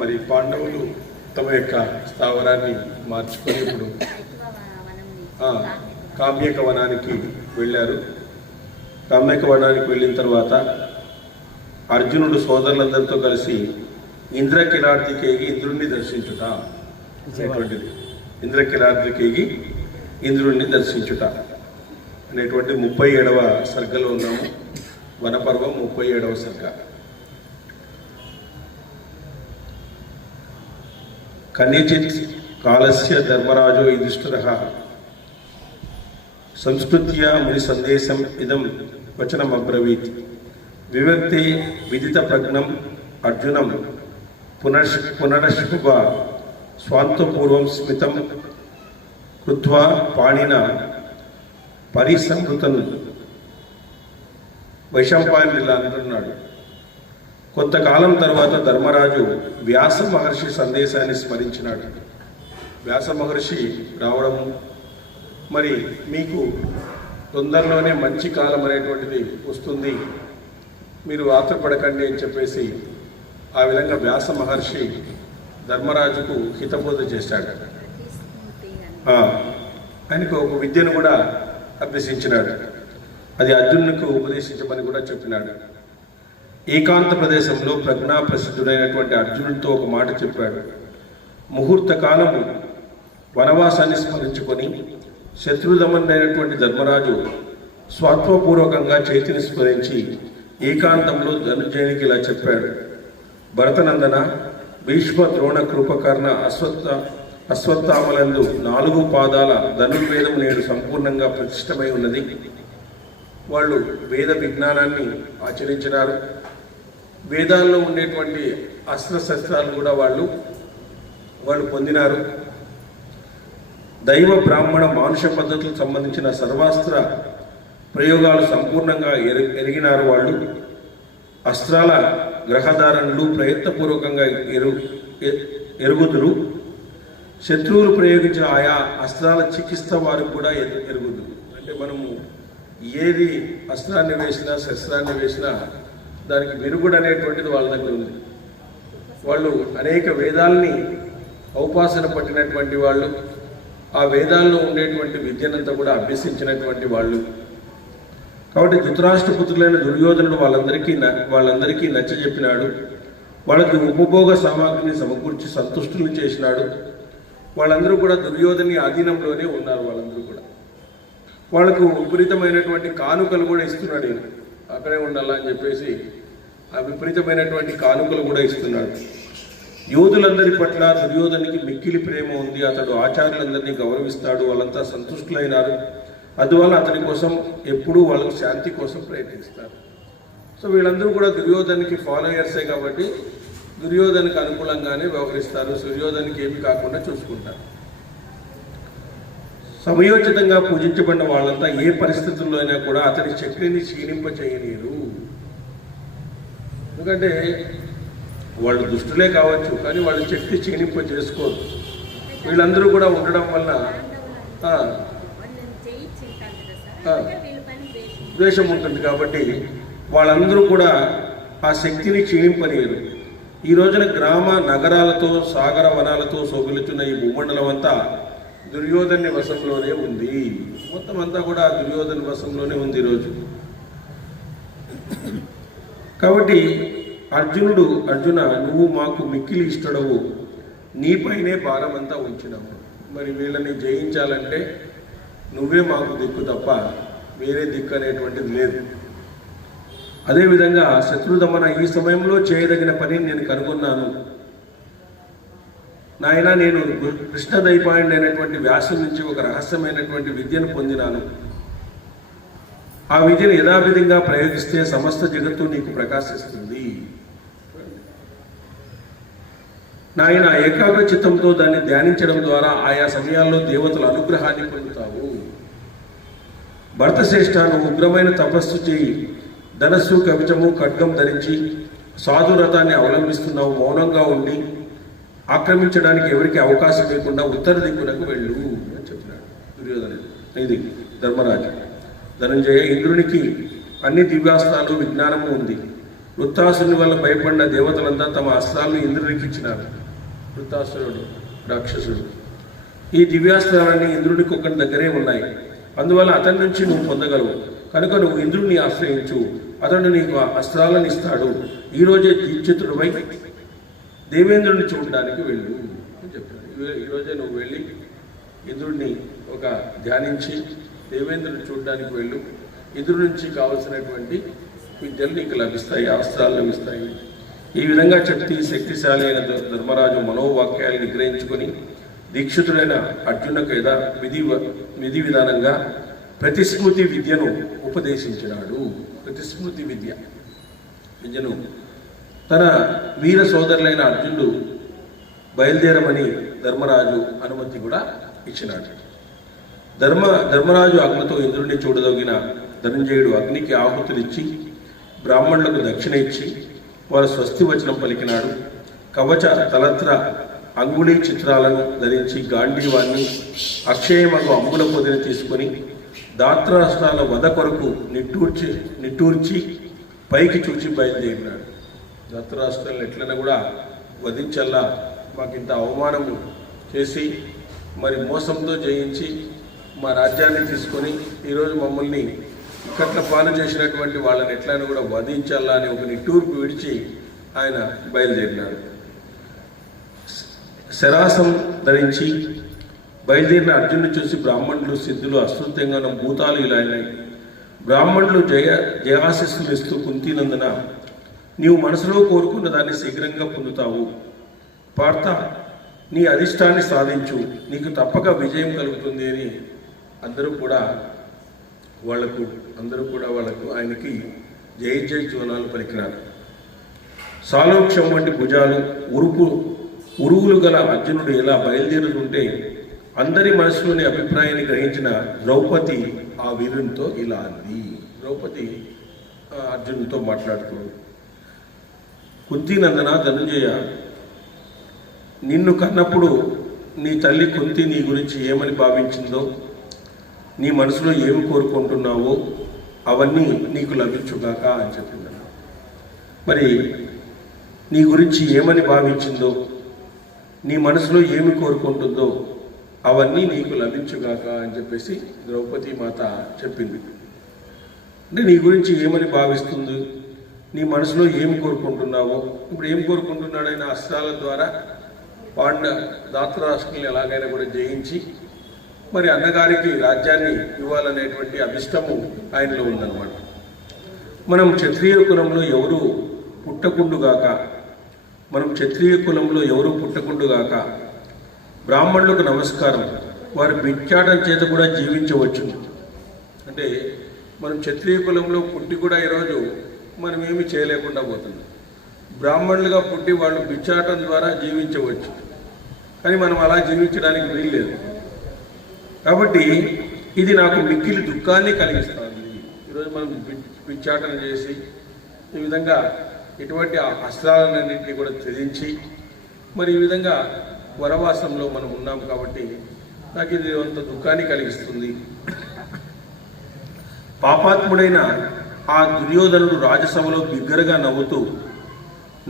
మరి పాండవులు తమ యొక్క స్థావరాన్ని మార్చుకొని ఇప్పుడు కామ్యక వనానికి వెళ్ళారు. కామ్యక వనానికి వెళ్ళిన తర్వాత అర్జునుడు సోదరులందరితో కలిసి ఇంద్రకిలాద్రికేగి ఇంద్రుణ్ణి దర్శించుట అనేటువంటిది, ఇంద్రకిలాద్రికేగి ఇంద్రుణ్ణి దర్శించుట అనేటువంటి 37వ సర్గలో ఉన్నాము. వనపర్వం 37వ సర్గ. కన్యచిత్ కాలస్య ధర్మరాజో యుధిష్ఠిరః సంస్కృత్య ముని సందేశం ఇదం వచనమబ్రవీత్ వివక్తే విదిత ప్రజ్ఞం అర్జునం పునరశుభ స్వాంతపూర్వం స్మితం కృత్వా పాణిన పరిసంహృతం వైశంపాయనుడు ఇలా అంటున్నాడు. కొంతకాలం తర్వాత ధర్మరాజు వ్యాస మహర్షి సందేశాన్ని స్మరించినాడు. వ్యాస మహర్షి రావడము, మరి మీకు తొందరలోనే మంచి కాలం అనేటువంటిది వస్తుంది, మీరు ఆత్రపడకండి అని చెప్పేసి ఆ విధంగా వ్యాస మహర్షి ధర్మరాజుకు హితబోధ చేశాడు. ఆయనకు ఒక విద్యను కూడా అభ్యసించినాడు. అది అర్జునునికి ఉపదేశించమని కూడా చెప్పినాడు. ఏకాంత ప్రదేశంలో ప్రజ్ఞా ప్రసిద్ధుడైనటువంటి అర్జునుడితో ఒక మాట చెప్పాడు. ముహూర్త కాలము వనవాసాన్ని స్మరించుకొని శత్రుదమనైనటువంటి ధర్మరాజు స్వాత్మపూర్వకంగా చేతిని స్మరించి ఏకాంతంలో ధనుంజయునికి ఇలా చెప్పాడు. భరతనందన, భీష్మ, ద్రోణ, కృపకర్ణ, అశ్వత్థామలందు 4 పాదాల ధనుర్వేదం నేడు సంపూర్ణంగా ప్రతిష్టమై ఉన్నది. వాళ్ళు వేద విజ్ఞానాన్ని ఆచరించినారు. వేదాల్లో ఉండేటువంటి అస్త్రశస్త్రాలు కూడా వాళ్ళు పొందినారు. దైవ బ్రాహ్మణ మానుష పద్ధతులకు సంబంధించిన సర్వాస్త్ర ప్రయోగాలు సంపూర్ణంగా ఎరిగినారు. వాళ్ళు అస్త్రాల గ్రహధారణలు ప్రయత్నపూర్వకంగా ఎరుగుదురు. శత్రువులు ప్రయోగించిన ఆయా అస్త్రాల చికిత్స వారు కూడా ఎరుగుదురు. అంటే మనము ఏది అస్త్రాన్ని వేసినా శస్త్రాన్ని వేసినా దానికి విరుగుడు అనేటువంటిది వాళ్ళ దగ్గర ఉంది. వాళ్ళు అనేక వేదాలని ఔపాసన పట్టినటువంటి వాళ్ళు, ఆ వేదాల్లో ఉండేటువంటి విద్యనంతా కూడా అభ్యసించినటువంటి వాళ్ళు. కాబట్టి ధృతరాష్ట్రపుత్రులైన దుర్యోధనుడు వాళ్ళందరికీ నచ్చజెప్పినాడు. వాళ్ళకి ఉపభోగ సామాగ్రిని సమకూర్చి సంతుష్టులను చేసినాడు. వాళ్ళందరూ కూడా దుర్యోధని ఆధీనంలోనే ఉన్నారు. వాళ్ళందరూ కూడా వాళ్ళకు విపరీతమైనటువంటి కానుకలు కూడా ఇస్తున్నాడు. ఈయన అక్కడే ఉండాలా అని చెప్పేసి ఆ విపరీతమైనటువంటి కానుకలు కూడా ఇస్తున్నాడు. యోధులందరి పట్ల దుర్యోధనికి మిక్కిలి ప్రేమ ఉంది. అతడు ఆచార్యులందరినీ గౌరవిస్తాడు. వాళ్ళంతా సంతుష్టులైనారు. అందువల్ల అతని కోసం ఎప్పుడూ వాళ్ళకు శాంతి కోసం ప్రయత్నిస్తారు. సో వీళ్ళందరూ కూడా దుర్యోధనికి ఫాలోయర్సే కాబట్టి దుర్యోధనకు అనుకూలంగానే వ్యవహరిస్తారు. దుర్యోధనకి ఏమి కాకుండా చూసుకుంటారు. సమయోచితంగా పూజించబడిన వాళ్ళంతా ఏ పరిస్థితుల్లో అయినా కూడా అతని శక్తిని క్షీణింప చేయనీరు. ఎందుకంటే వాళ్ళు దుష్టులే కావచ్చు, కానీ వాళ్ళ శక్తి క్షీణింప చేసుకోరు. వీళ్ళందరూ కూడా ఉండడం వల్ల ద్వేషం ఉంటుంది. కాబట్టి వాళ్ళందరూ కూడా ఆ శక్తిని క్షీణింపనీయరు. ఈ రోజున గ్రామ నగరాలతో సాగర వనాలతో శోభిల్లుతున్న ఈ భూమండలం అంతా దుర్యోధని వశంలోనే ఉంది. మొత్తం అంతా కూడా దుర్యోధన వశంలోనే ఉంది ఈరోజు. కాబట్టి అర్జున, నువ్వు మాకు మిక్కిలి ఇష్టడవు, నీపైనే భారమంతా ఉంచినావు. మరి వీళ్ళని జయించాలంటే నువ్వే మాకు దిక్కు తప్ప వేరే దిక్కు అనేటువంటిది లేదు. అదేవిధంగా శత్రుదమన, ఈ సమయంలో చేయదగిన పనిని నేను కనుగొన్నాను. నాయన, నేను కృష్ణదైపాయనుడు అయినటువంటి వ్యాసం నుంచి ఒక రహస్యమైనటువంటి విద్యను పొందినాను. ఆ విద్యను యథావిధంగా ప్రయోగిస్తే సమస్త జగత్తు నీకు ప్రకాశిస్తుంది. నాయన, ఏకాగ్ర చిత్తంతో దాన్ని ధ్యానించడం ద్వారా ఆయా సమయాల్లో దేవతల అనుగ్రహాన్ని పొందుతావు. భరతశ్రేష్ఠ, నువ్వు ఉగ్రమైన తపస్సు చేయి. ధనస్సు, కవచము, ఖడ్గం ధరించి సాధురథాన్ని అవలంబిస్తున్నావు. మౌనంగా ఉండి ఆక్రమించడానికి ఎవరికి అవకాశం లేకుండా ఉత్తర దిక్కునకు వెళ్ళు అని చెప్పినాడు దుర్యోధనుడు. ఇది ధర్మరాజు. ధనంజయ, ఇంద్రునికి అన్ని దివ్యాస్త్రాలు విజ్ఞానము ఉంది. వృత్తాసుని వల్ల భయపడిన దేవతలంతా తమ అస్త్రాలను ఇంద్రునికి ఇచ్చినారు. వృత్తాసురుడు రాక్షసుడు. ఈ దివ్యాస్త్రాలన్నీ ఇంద్రునికి ఒక్కడి దగ్గరే ఉన్నాయి. అందువల్ల అతని నుంచి నువ్వు పొందగలవు. కనుక నువ్వు ఇంద్రుడిని ఆశ్రయించు, అతడు నీకు అస్త్రాలను ఇస్తాడు. ఈరోజే దీక్షితుడిపై దేవేంద్రుడిని చూడడానికి వెళ్ళు అని చెప్పాడు. ఈరోజే నువ్వు వెళ్ళి ఇంద్రుడిని ధ్యానించి దేవేంద్రుడిని చూడడానికి వెళ్ళు. ఇంద్రుడి నుంచి కావలసినటువంటి విద్యలు నీకు లభిస్తాయి, అస్త్రాలు లభిస్తాయి. ఈ విధంగా చెప్తే శక్తిశాలి అయిన ధర్మరాజు మనోవాక్యాలు నిగ్రహించుకొని దీక్షితుడైన అర్జునకు విధి విధానంగా ప్రతిస్మృతి విద్యను ఉపదేశించినాడు. ప్రతిస్మృతి విద్యను తన వీర సోదరులైన అర్జునుడు బయలుదేరమని ధర్మరాజు అనుమతి కూడా ఇచ్చినాడు. ధర్మరాజు ఆజ్ఞతో ఇంద్రుడిని చూడదగిన ధనంజయుడు అగ్నికి ఆహుతులిచ్చి బ్రాహ్మణులకు దక్షిణ ఇచ్చి వారు స్వస్తి వచనం పలికినాడు. కవచ తలత్ర అంగుళీ చిత్రాలను ధరించి గాంధీవాన్ని అక్షయమగు అంబుల పొదిని తీసుకొని దాత్రాష్ట్రాల వధ కొరకు నిట్టూర్చి పైకి చూచి బయలుదేరినాడు. దాత్రాష్ట్రాలను ఎట్లైనా కూడా వధించల్లా, మాకు ఇంత అవమానము చేసి మరి మోసంతో జయించి మా రాజ్యాన్ని తీసుకొని ఈరోజు మమ్మల్ని ఇక్కట్ల పాలు చేసినటువంటి వాళ్ళని ఎట్లయినా కూడా వధించాలా అని ఒక నిట్టూర్పు విడిచి ఆయన బయలుదేరినాడు. శరాసం ధరించి బయలుదేరిన అర్జునుడు చూసి బ్రాహ్మణులు సిద్ధులు అశ్రుతంగా భూతాలు ఇలా అయినాయి. బ్రాహ్మణులు జయాశిస్సులు ఇస్తూ కుంతినందున నీవు మనసులో కోరుకున్న దాన్ని శీఘ్రంగా పొందుతావు. పార్థ, నీ అధిష్టాన్ని సాధించు, నీకు తప్పక విజయం కలుగుతుంది అని అందరూ కూడా వాళ్లకు ఆయనకి జయ జయ జోనాలు పలికినారు. సాలోక్షం వంటి భుజాలు ఉరువులు గల అర్జునుడు ఎలా బయలుదేరుతుంటే అందరి మనసులోని అభిప్రాయాన్ని గ్రహించిన ద్రౌపది ఆ వీరునితో ఇలా అంది. ద్రౌపది అర్జునుడితో మాట్లాడుతూ, కుంతినందన ధనుంజయ, నిన్ను కన్నప్పుడు నీ తల్లి కుంతి నీ గురించి ఏమని భావించిందో, నీ మనసులో ఏమి కోరుకుంటున్నావో అవన్నీ నీకు లభించుగాక అని చెప్పింది. మరి నీ గురించి ఏమని భావించిందో, నీ మనసులో ఏమి కోరుకుంటుందో అవన్నీ నీకు లభించుగాక అని చెప్పేసి ద్రౌపది మాత చెప్పింది. అంటే నీ గురించి ఏమని భావిస్తుంది, నీ మనసులో ఏమి కోరుకుంటున్నావో. ఇప్పుడు ఏం కోరుకుంటున్నాడైనా అస్త్రాల ద్వారా దాత్రాష్ట్రాన్ని ఎలాగైనా కూడా జయించి మరి అన్నగారికి రాజ్యాన్ని ఇవ్వాలనేటువంటి అభిష్టము ఆయనలో ఉందన్నమాట. మనం క్షత్రియ కులంలో ఎవరు పుట్టకుండుగాక బ్రాహ్మణులకు నమస్కారం, వారి భిక్షాటం చేత కూడా జీవించవచ్చు. అంటే మనం క్షత్రియ కులంలో పుట్టి కూడా ఈరోజు మనం ఏమి చేయలేకుండా పోతున్నాం. బ్రాహ్మణులుగా పుట్టి వాళ్ళు భిక్షాటం ద్వారా జీవించవచ్చు, కానీ మనం అలా జీవించడానికి వీల్లేదు. కాబట్టి ఇది నాకు మిక్కిలి దుఃఖాన్ని కలిగిస్తుంది. ఈరోజు మనం భిక్షాటన చేసి ఈ విధంగా ఇటువంటి అస్త్రాలన్నింటినీ కూడా త్యజించి మరి ఈ విధంగా వనవాసంలో మనం ఉన్నాం. కాబట్టి నాకు ఇది అంత దుఃఖాన్ని కలిగిస్తుంది. పాపాత్ముడైన ఆ దుర్యోధనుడు రాజసభలో బిగ్గరగా నవ్వుతూ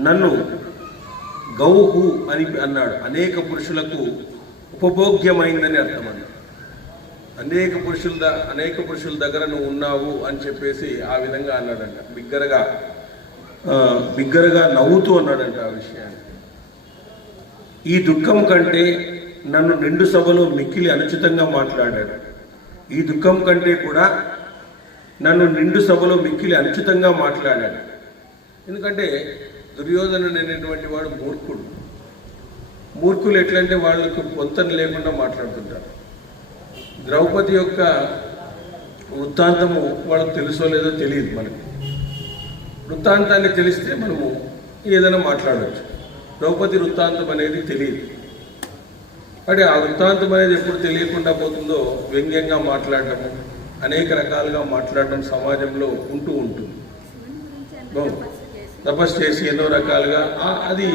నన్ను గౌహు అని అన్నాడు. అనేక పురుషులకు ఉపభోగ్యమైందని అర్థం అన్నాడు. అనేక పురుషుల దగ్గర నువ్వు ఉన్నావు అని చెప్పేసి ఆ విధంగా అన్నాడంట. బిగ్గరగా నవ్వుతూ అన్నాడంట ఆ విషయాన్ని. ఈ దుఃఖం కంటే నన్ను నిండు సభలో మిక్కిలి అనుచితంగా మాట్లాడాడు. ఈ దుఃఖం కంటే కూడా నన్ను నిండు సభలో మిక్కిలి అనుచితంగా మాట్లాడాడు. ఎందుకంటే దుర్యోధనుడు అనేటువంటి వాడు మూర్ఖులు ఎట్లంటే వాళ్ళకు పొంతన లేకుండా మాట్లాడుతుంటారు. ద్రౌపది యొక్క వృత్తాంతము వాళ్ళకు తెలుసో లేదో తెలియదు. మనకి వృత్తాంతాన్ని తెలిస్తే మనము ఏదైనా మాట్లాడవచ్చు. ద్రౌపది వృత్తాంతం అనేది తెలియదు. అంటే ఆ వృత్తాంతం అనేది ఎప్పుడు తెలియకుండా పోతుందో వ్యంగ్యంగా మాట్లాడటము, అనేక రకాలుగా మాట్లాడడం సమాజంలో ఉంటుంది. తపస్సు చేసి ఎన్నో రకాలుగా అది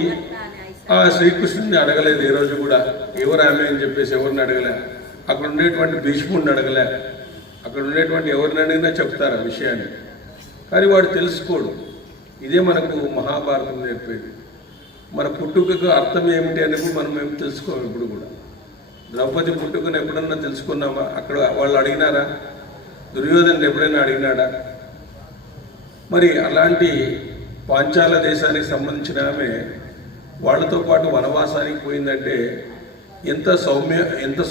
ఆ శ్రీకృష్ణుడిని అడగలేదు. ఏ రోజు కూడా ఎవరు ఆమె అని చెప్పేసి ఎవరిని అడగలే. అక్కడ ఉండేటువంటి భీష్ముడిని అడగలే. అక్కడ ఉండేటువంటి ఎవరిని అడిగినా చెప్తారు ఆ విషయాన్ని. కానీ వాడు తెలుసుకోడు. ఇదే మనకు మహాభారతం నేర్పేది. మన పుట్టుకకు అర్థం ఏమిటి అనేది మనం ఏమి తెలుసుకోము. ఇప్పుడు కూడా ద్రౌపది పుట్టుకను ఎప్పుడన్నా తెలుసుకున్నామా? అక్కడ వాళ్ళు అడిగినారా? దుర్యోధను ఎప్పుడైనా అడిగినాడా? మరి అలాంటి పాంచాల దేశానికి సంబంధించిన ఆమె వాళ్ళతో పాటు వనవాసానికి పోయిందంటే ఎంత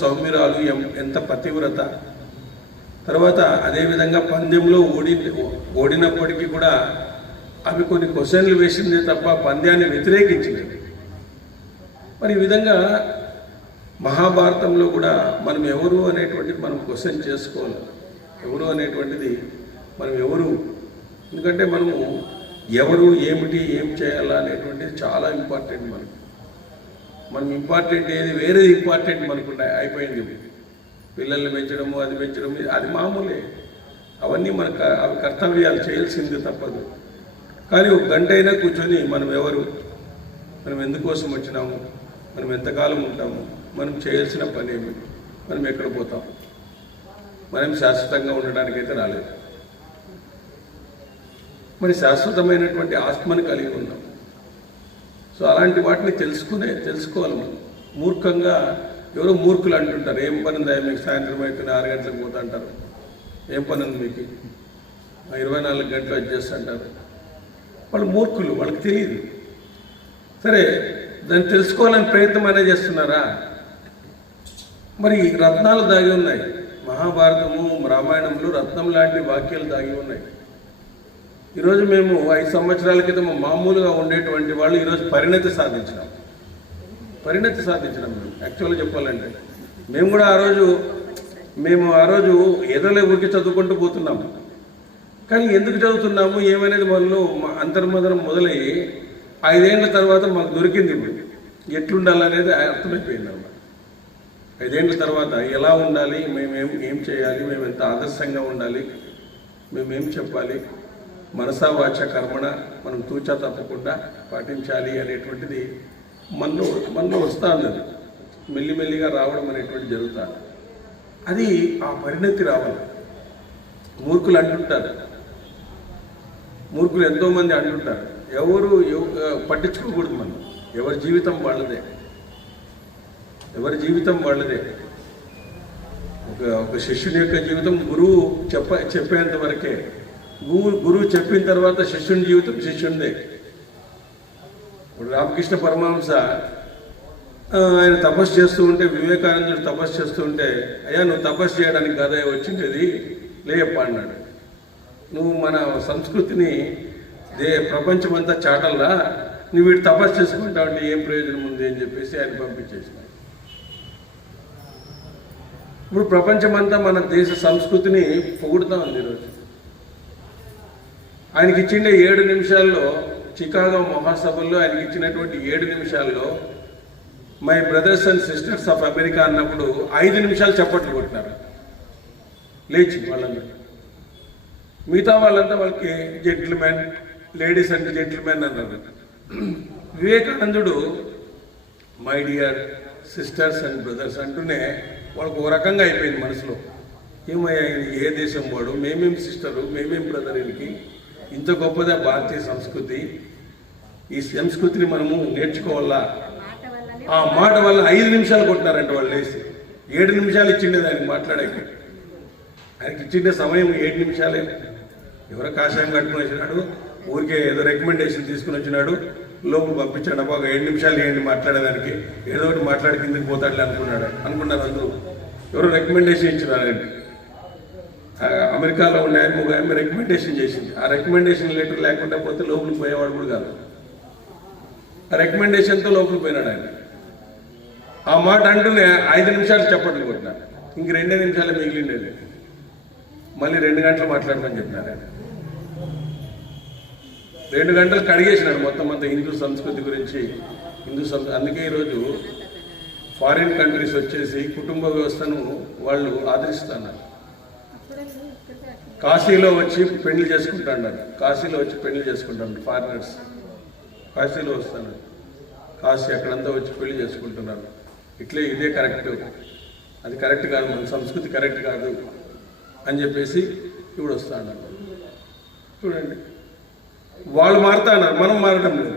సౌమ్యురాలు, ఎంత పతివ్రత. తర్వాత అదేవిధంగా పందెంలో ఓడినప్పటికీ కూడా ఆమె కొన్ని క్వశ్చన్లు వేసిందే తప్ప పంద్యాన్ని వ్యతిరేకించింది. మరి ఈ విధంగా మహాభారతంలో కూడా మనం ఎవరు అనేటువంటిది మనం క్వశ్చన్ చేసుకోవాలి. ఎవరు అనేటువంటిది మనం ఎవరు, ఎందుకంటే మనము ఎవరు, ఏమిటి, ఏం చేయాలా అనేటువంటిది చాలా ఇంపార్టెంట్. మనం ఇంపార్టెంట్ ఏది, వేరేది ఇంపార్టెంట్ మనకు అయిపోయింది. పిల్లల్ని పెంచడము, అది పెంచడము, అది మామూలే. అవన్నీ అవి కర్తవ్యాలు, చేయాల్సింది తప్పదు. కానీ ఒక గంట అయినా కూర్చొని మనం ఎవరు, మనం ఎందుకోసం వచ్చినాము, మనం ఎంతకాలం ఉంటాము, మనం చేయాల్సిన పని ఏమి, మనం ఎక్కడ పోతాం, మనం శాశ్వతంగా ఉండడానికైతే రాలేదు. మరి శాశ్వతమైనటువంటి ఆత్మని కలిగి ఉన్నాం. సో అలాంటి వాటిని తెలుసుకోవాలి మనం. మూర్ఖంగా ఎవరో మూర్ఖులు అంటుంటారు, ఏం పని ఉందా మీకు, సాయంత్రం అయిపోయిన 6 గంటలకు పోతా అంటారు. ఏం పని ఉంది మీకు, 24 గంటలు వచ్చేస్తుంటారు. వాళ్ళు మూర్ఖులు, వాళ్ళకి తెలియదు. సరే, దాన్ని తెలుసుకోవాలని ప్రయత్నం అనేది చేస్తున్నారా? మరి రత్నాలు దాగి ఉన్నాయి. మహాభారతము, రామాయణంలో రత్నం లాంటి వాక్యాలు దాగి ఉన్నాయి. ఈరోజు మేము 5 సంవత్సరాల క్రితం మామూలుగా ఉండేటువంటి వాళ్ళు ఈరోజు పరిణతి సాధించినాం. మేము యాక్చువల్గా చెప్పాలంటే మేము కూడా ఆ రోజు ఏదోలే ఊరికి చదువుకుంటూ పోతున్నాము. కానీ ఎందుకు చదువుతున్నాము ఏమనేది మనలో అంతర్మదనం మొదలయ్యి 5 ఏళ్ల తర్వాత మాకు దొరికింది. ఇప్పుడు ఎట్లుండాలనేది అర్థమైపోయింది అన్నమాట. 5 ఏళ్ల తర్వాత ఎలా ఉండాలి, ఏం చేయాలి, మేము ఎంత ఆదర్శంగా ఉండాలి, మేమేం చెప్పాలి, మనసా వాచ కర్మణ మనం తూచా తప్పకుండా పాటించాలి అనేటువంటిది మనలో వస్తూ ఉన్నది. మెల్లిమెల్లిగా రావడం అనేటువంటి జరుగుతుంది. అది ఆ పరిణతి రావాలి. మూర్ఖులు అంటుంటారు, మూర్ఖులు ఎంతోమంది అంటుంటారు, ఎవరు పట్టించుకోకూడదు. మనం ఎవరి జీవితం వాళ్ళదే. ఒక శిష్యుని యొక్క జీవితం గురువు చెప్పేంత వరకే. గురువు చెప్పిన తర్వాత శిష్యుని జీవితం శిష్యునిదే. ఇప్పుడు రామకృష్ణ పరమహంస ఆయన తపస్సు చేస్తూ ఉంటే, వివేకానందుడు తపస్సు చేస్తూ ఉంటే, అయ్యా నువ్వు తపస్సు చేయడానికి కదా వచ్చిండేది, లేయప్ప అన్నాడు. నువ్వు మన సంస్కృతిని ప్రపంచమంతా చాటల్లా, నువ్వు వీడు తపస్సు చేసుకుంటావు అంటే ఏం ప్రయోజనం ఉంది అని చెప్పేసి ఆయన పంపించేసినాడు. ఇప్పుడు ప్రపంచమంతా మన దేశ సంస్కృతిని పొగుడుతూ ఉంది. ఈరోజు ఆయనకి ఇచ్చిండే 7 నిమిషాల్లో, చికాగో మహాసభల్లో ఆయనకి ఇచ్చినటువంటి 7 నిమిషాల్లో my brothers and sisters of America అన్నప్పుడు 5 నిమిషాలు చప్పట్లు కొట్టినారు లేచి వాళ్ళందరూ. మిగతా వాళ్ళంతా వాళ్ళకి జెంటిల్మెన్, లేడీస్ అంటే జెంటిల్మెన్ అన్నారు. వివేకానందుడు my dear sisters and brothers అంటూనే వాళ్ళకు ఒక రకంగా అయిపోయింది మనసులో. ఏమయ్యా ఏ దేశం వాడు, మేమేం సిస్టరు, మేమేం బ్రదర్, వీళ్ళకి ఇంత గొప్పదా భారతీయ సంస్కృతి. ఈ సంస్కృతిని మనము నేర్చుకోవాలా. ఆ మాట వల్ల 5 నిమిషాలు కొట్టినారంట వాళ్ళు లేచి. 7 నిమిషాలు ఇచ్చిండేది ఆయనకి మాట్లాడాక. ఆయనకి ఇచ్చిండే సమయం 7 నిమిషాలే. ఎవరో కాషాయం కట్టుకుని వచ్చినాడు, ఊరికే ఏదో రికమెండేషన్ తీసుకుని వచ్చినాడు, లోపల పంపించాడు. బాగా 7 నిమిషాలు ఏంటి మాట్లాడేదానికి, ఏదో ఒకటి మాట్లాడి కిందకి పోతాడులే అనుకున్నారు అందరూ. ఎవరో రికమెండేషన్ ఇచ్చినారు. అమెరికాలో ఉన్న ఆమె రికమెండేషన్ చేసింది. ఆ రికమెండేషన్ లెటర్ లేకుండా పోతే లోపలికి పోయేవాడు కూడా కాదు. ఆ రికమెండేషన్తో లోపలికి పోయినాడు ఆయన. ఆ మాట అంటూనే 5 నిమిషాలు చప్పట్లు కొట్టినారు. ఇంక 2 నిమిషాలు మిగిలిండేది. మళ్ళీ 2 గంటలు మాట్లాడమని చెప్పినారు ఆయన. 2 గంటలు కడిగేసినాడు మొత్తం అంతా హిందూ సంస్కృతి గురించి. అందుకే ఈరోజు ఫారిన్ కంట్రీస్ వచ్చేసి కుటుంబ వ్యవస్థను వాళ్ళు ఆదరిస్తున్నారు. కాశీలో వచ్చి పెళ్లి చేసుకుంటారు ఫారినర్స్. కాశీలో వస్తాను, కాశీ అక్కడంతా వచ్చి పెళ్లి చేసుకుంటున్నారు. ఇదే కరెక్ట్, అది కరెక్ట్ కాదు, మన సంస్కృతి కరెక్ట్ కాదు అని చెప్పేసి ఇప్పుడు వస్తాను. చూడండి, వాళ్ళు మారుతున్నారు, మనం మారడం లేదు.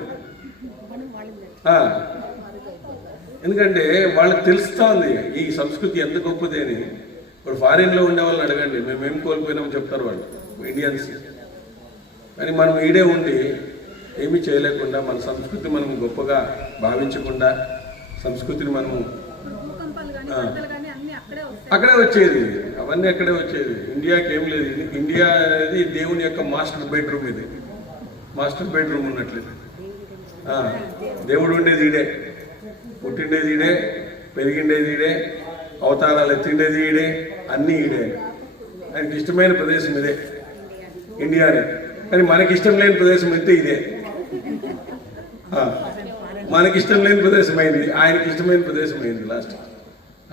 ఎందుకంటే వాళ్ళకి తెలుస్తూ ఉంది ఈ సంస్కృతి ఎంత గొప్పది అని. ఇప్పుడు ఫారిన్లో ఉండే వాళ్ళని అడగండి, మేమేం కోల్పోయినామని చెప్తారు వాళ్ళు, ఇండియన్స్. కానీ మనం ఈడే ఉండి ఏమీ చేయలేకుండా, మన సంస్కృతి మనం గొప్పగా భావించకుండా, సంస్కృతిని మనము అక్కడే వచ్చేది, అవన్నీ అక్కడే వచ్చేది. ఇండియాకి ఏం లేదు. ఇండియా అనేది దేవుని యొక్క మాస్టర్ బెడ్రూమ్. ఇది మాస్టర్ బెడ్రూమ్ ఉన్నట్లేదు. దేవుడు ఉండేది ఈడే, పుట్టిండేది ఈడే, పెరిగిండేది ఈడే, అవతారాలు ఎత్తిండేది ఈడే, అన్నీ ఈడే. ఆయనకి ఇష్టమైన ప్రదేశం ఇదే, ఇండియానే. కానీ మనకి ఇష్టం లేని ప్రదేశం అయితే ఇదే. మనకి ఇష్టం లేని ప్రదేశం అయింది, ఆయనకి ఇష్టమైన ప్రదేశం అయింది లాస్ట్.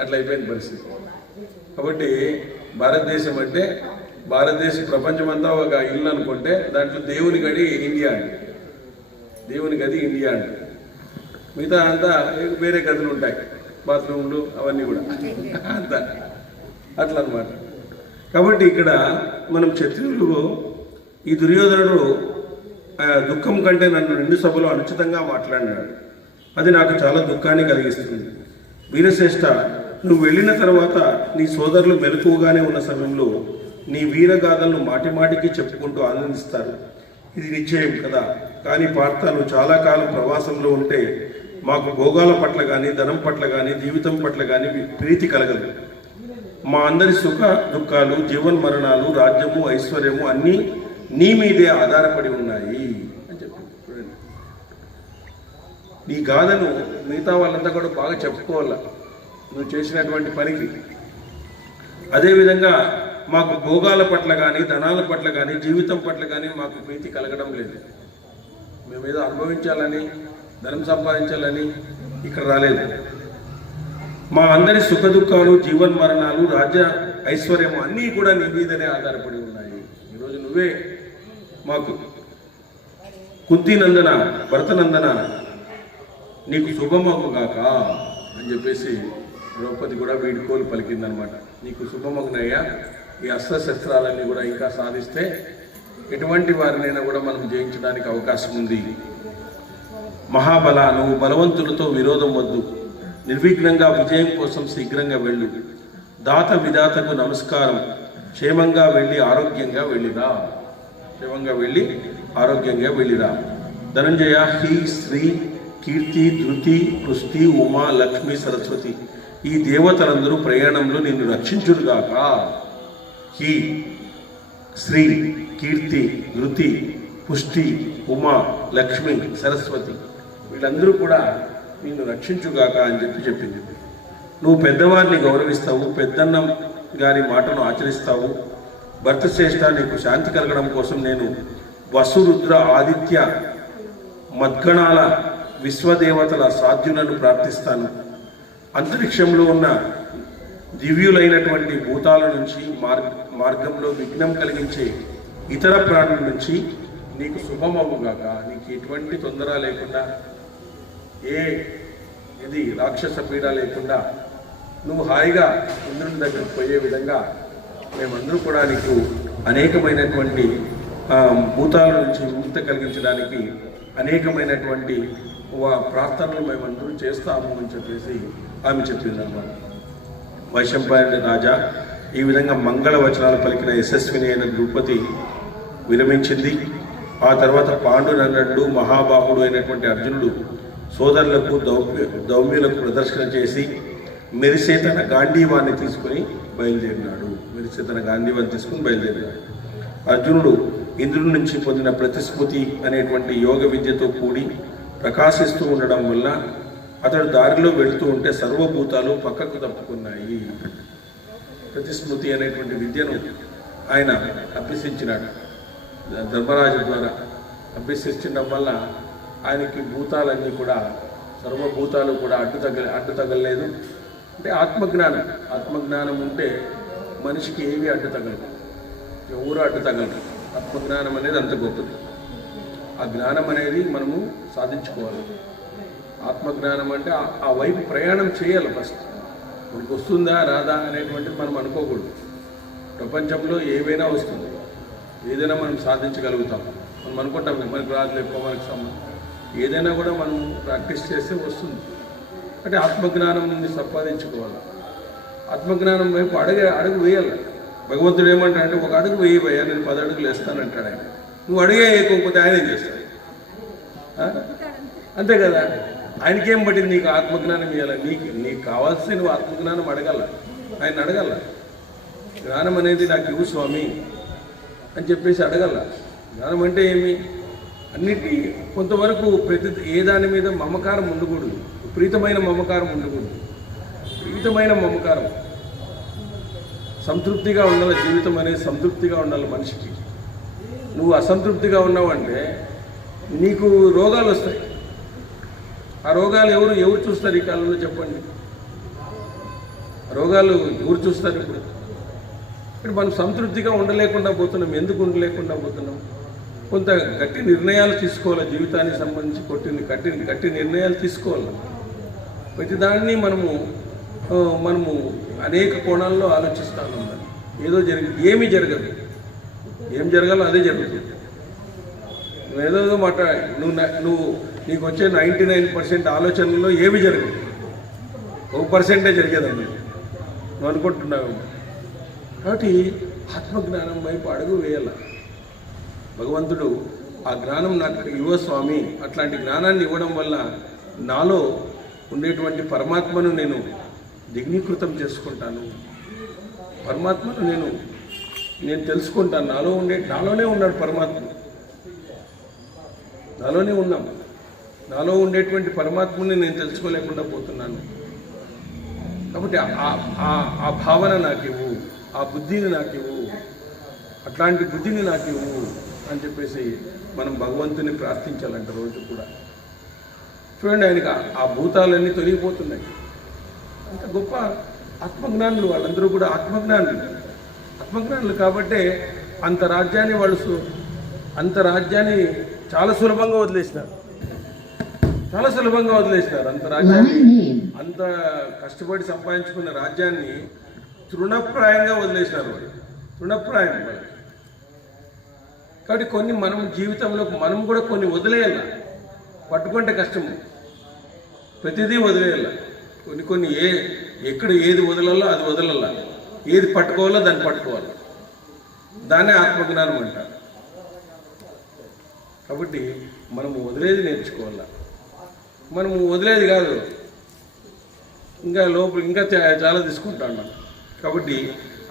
అట్లా అయిపోయింది పరిస్థితి. కాబట్టి భారతదేశం అంటే, భారతదేశం ప్రపంచమంతా ఒక ఇల్లు అనుకుంటే దాంట్లో దేవుని గది ఇండియా అండి, దేవుని గది ఇండియా అండి. మిగతా అంతా వేరే గదులు ఉంటాయి, బాత్రూమ్లు అవన్నీ కూడా అంతా అట్లా అనమాట. కాబట్టి ఇక్కడ మనం క్షత్రియులు, ఈ దుర్యోధనుడు దుఃఖం కంటే నన్ను 2 సభలో అనుచితంగా మాట్లాడినాడు, అది నాకు చాలా దుఃఖాన్ని కలిగిస్తుంది. వీరశ్రేష్ఠ, నువ్వు వెళ్ళిన తర్వాత నీ సోదరులు మెలకువగానే ఉన్న సమయంలో నీ వీరగాథలను మాటిమాటికి చెప్పుకుంటూ ఆనందిస్తారు, ఇది నిశ్చయం కదా. కానీ పార్థ, నువ్వు చాలా కాలం ప్రవాసంలో ఉంటే మాకు భోగాల పట్ల కానీ, ధనం పట్ల కానీ, జీవితం పట్ల కానీ ప్రీతి కలగదు. మా అందరి సుఖ దుఃఖాలు, జీవన్ మరణాలు, రాజ్యము, ఐశ్వర్యము అన్నీ నీ మీదే ఆధారపడి ఉన్నాయి అని చెప్పి. నీ గాథను మిగతా వాళ్ళంతా కూడా బాగా చెప్పుకోవాలా నువ్వు చేసినటువంటి పనికి. అదేవిధంగా మాకు భోగాల పట్ల కానీ, ధనాల పట్ల కానీ, జీవితం పట్ల కానీ మాకు ప్రీతి కలగడం లేదు. మేమేదో అనుభవించాలని, ధనం సంపాదించాలని ఇక్కడ రాలేదు. మా అందరి సుఖ దుఃఖాలు, జీవన్ మరణాలు, రాజ్య ఐశ్వర్యము అన్నీ కూడా నీ మీదనే ఆధారపడి ఉన్నాయి. ఈరోజు నువ్వే మాకు కుంతినందన, భరతనందన, నీకు శుభమగుగాక అని చెప్పేసి ద్రౌపది కూడా వీడుకోలు పలికిందనమాట. నీకు శుభమగునయ్యా, ఈ అస్త్రశస్త్రాలన్నీ కూడా ఇంకా సాధిస్తే ఎటువంటి వారినైనా కూడా మనం జయించడానికి అవకాశం ఉంది. మహాబల, నువ్వు బలవంతులతో విరోధం వద్దు, నిర్విఘ్నంగా విజయం కోసం శీఘ్రంగా వెళ్ళు. దాత విధాతకు నమస్కారం, క్షేమంగా వెళ్ళి ఆరోగ్యంగా వెళ్ళిరా, క్షేమంగా వెళ్ళి ఆరోగ్యంగా వెళ్ళిరా. ధనంజయ, హి, శ్రీ, కీర్తి, ధృతి, పుష్టి, ఉమా, లక్ష్మి, సరస్వతి ఈ దేవతలందరూ ప్రయాణంలో నిన్ను రక్షించుడుగాక. హి, శ్రీ, కీర్తి, ధృతి, పుష్టి, ఉమా, లక్ష్మి, సరస్వతి వీళ్ళందరూ కూడా నిన్ను రక్షించుగాక అని చెప్పింది. నువ్వు పెద్దవారిని గౌరవిస్తావు, పెద్దన్న గారి మాటను ఆచరిస్తావు. భర్త శ్రేష్ఠ, నీకు శాంతి కలగడం కోసం నేను వసురుద్ర, ఆదిత్య, మద్గణాల, విశ్వదేవతల సాధ్యులను ప్రార్థిస్తాను. అంతరిక్షంలో ఉన్న దివ్యులైనటువంటి భూతాల నుంచి, మార్గంలో విఘ్నం కలిగించే ఇతర ప్రాణుల నుంచి నీకు శుభమవుగాక. నీకు ఎటువంటి తొందర లేకుండా, ఇది రాక్షస పీడ లేకుండా నువ్వు హాయిగా ఇంద్రుని దగ్గరికి పోయే విధంగా మేమందరూ కూడా నీకు అనేకమైనటువంటి భూతాల నుంచి ముక్తి కలిగించడానికి అనేకమైనటువంటి ప్రార్థనలు మేమందరూ చేస్తాము అని చెప్పేసి ఆమె చెప్పిందన్నమాట. వైశంపాయనుడి రాజా ఈ విధంగా మంగళ వచనాలు పలికిన యశస్విని అయిన ద్రౌపది విరమించింది. ఆ తర్వాత పాండునందనుడు, మహాబాహుడు అయినటువంటి అర్జునుడు సోదరులకు, దౌమ్యులకు ప్రదర్శన చేసి మెరిసే తన గాంధీవాన్ని తీసుకుని బయలుదేరినాడు. అర్జునుడు ఇంద్రుడి నుంచి పొందిన ప్రతిస్మృతి అనేటువంటి యోగ విద్యతో కూడి ప్రకాశిస్తూ ఉండడం వల్ల అతడు దారిలో వెళుతూ ఉంటే సర్వభూతాలు పక్కకు తప్పుకున్నాయి. ప్రతిస్మృతి అనేటువంటి విద్యను ఆయన అభ్యసించినాడు, ధర్మరాజు ద్వారా అభ్యసించడం వల్ల ఆయనకి భూతాలన్నీ కూడా, సర్వభూతాలు కూడా అడ్డు తగలలేదు. అంటే ఆత్మజ్ఞానం ఉంటే మనిషికి ఏవి అడ్డు తగలదు, ఎవరు అడ్డు తగలరు. ఆత్మజ్ఞానం అనేది అంత గొప్పది. ఆ జ్ఞానం అనేది మనము సాధించుకోవాలి. ఆత్మజ్ఞానం అంటే ఆ వైపు ప్రయాణం చేయాలి. ఫస్ట్ మనకు వస్తుందా రాదా అనేటువంటిది మనం అనుకోకూడదు. ప్రపంచంలో ఏవైనా వస్తుంది, ఏదైనా మనం సాధించగలుగుతాం. మనం అనుకుంటాం మనకు రాదు ఎక్కువ మనకు సంబంధం, ఏదైనా కూడా మనం ప్రాక్టీస్ చేస్తే వస్తుంది. అంటే ఆత్మజ్ఞానం నుండి సంపాదించుకోవాలి. ఆత్మజ్ఞానం వైపు అడుగు వేయాలి. భగవంతుడు ఏమంటాడంటే ఒక అడుగు వేయబోయా నేను 10 అడుగులు వేస్తానంటాడు ఆయన. నువ్వు అడిగే వేయకపోతే ఆయన ఏం చేస్తాడు? అంతే కదా. ఆయనకేం పట్టింది నీకు ఆత్మజ్ఞానం ఇవ్వాలి? నీకు కావాల్సిన నువ్వు ఆత్మజ్ఞానం అడగాల, ఆయన అడగాల. జ్ఞానం అనేది నాకు ఇవ్వు స్వామి అని చెప్పేసి అడగాల. జ్ఞానం అంటే ఏమి? అన్నిటి కొంతవరకు ఏ దాని మీద మమకారం ఉండకూడదు, విపరీతమైన మమకారం ఉండకూడదు. విపరీతమైన మమకారం, సంతృప్తిగా ఉండాలి. జీవితం అనేది సంతృప్తిగా ఉండాలి మనిషికి. నువ్వు అసంతృప్తిగా ఉన్నావంటే నీకు రోగాలు వస్తాయి. ఆ రోగాలు ఎవరు చూస్తారు ఈ కాలంలో చెప్పండి? రోగాలు ఎవరు చూస్తారు ఇప్పుడు మనం సంతృప్తిగా ఉండలేకుండా పోతున్నాం. ఎందుకు ఉండలేకుండా పోతున్నాం? కొంత గట్టి నిర్ణయాలు తీసుకోవాలి. జీవితానికి సంబంధించి గట్టి నిర్ణయాలు తీసుకోవాలి. ప్రతిదాన్ని మనము అనేక కోణాల్లో ఆలోచిస్తూ ఉండాలి. ఏదో ఏమీ జరగదు. ఏం జరగాలో అదే జరుగుతుంది. నువ్వేదో నువ్వు నీకు వచ్చే 99% ఆలోచనల్లో ఏమి జరగదు, 1% జరిగేదండి నువ్వు అనుకుంటున్నావు. కాబట్టి ఆత్మజ్ఞానం వైపు అడుగు వేయాల. భగవంతుడు ఆ జ్ఞానం నాకు ఇవ్వ స్వామి, అట్లాంటి జ్ఞానాన్ని ఇవ్వడం వల్ల నాలో ఉండేటువంటి పరమాత్మను నేను దిగ్నీకృతం చేసుకుంటాను. పరమాత్మను నేను తెలుసుకుంటాను. నాలోనే ఉన్నాడు పరమాత్మ, నాలోనే ఉన్నాం. నాలో ఉండేటువంటి పరమాత్మని నేను తెలుసుకోలేకుండా పోతున్నాను. కాబట్టి ఆ భావన నాకు ఇవ్వు, ఆ బుద్ధిని నాకు ఇవ్వు, అట్లాంటి బుద్ధిని నాకు ఇవ్వు అని చెప్పేసి మనం భగవంతుని ప్రార్థించాలంట రోజు కూడా. చూడండి, ఆయనకి ఆ భూతాలన్నీ తొలగిపోతున్నాయి. అంత గొప్ప ఆత్మజ్ఞానులు వాళ్ళందరూ కూడా ఆత్మజ్ఞానులు కాబట్టే అంత రాజ్యాన్ని చాలా సులభంగా వదిలేసినారు. అంత రాజ్యాన్ని, అంత కష్టపడి సంపాదించుకున్న రాజ్యాన్ని తృణప్రాయంగా వదిలేసినారు వాళ్ళు. తృణప్రాయం వాళ్ళు. కాబట్టి కొన్ని మనం జీవితంలో మనం కూడా కొన్ని వదిలేయాల. పట్టుకుంటే కష్టము, ప్రతిదీ వదిలేయాల. కొన్ని ఎక్కడ ఏది వదలాలో అది వదలాల, ఏది పట్టుకోవాలో దాన్ని పట్టుకోవాలి. దాన్నే ఆత్మజ్ఞానం అంటారు. కాబట్టి మనము వదిలేది నేర్చుకోవాలా. మనము వదిలేది కాదు, ఇంకా చాలా తీసుకుంటా ఉన్నాం. కాబట్టి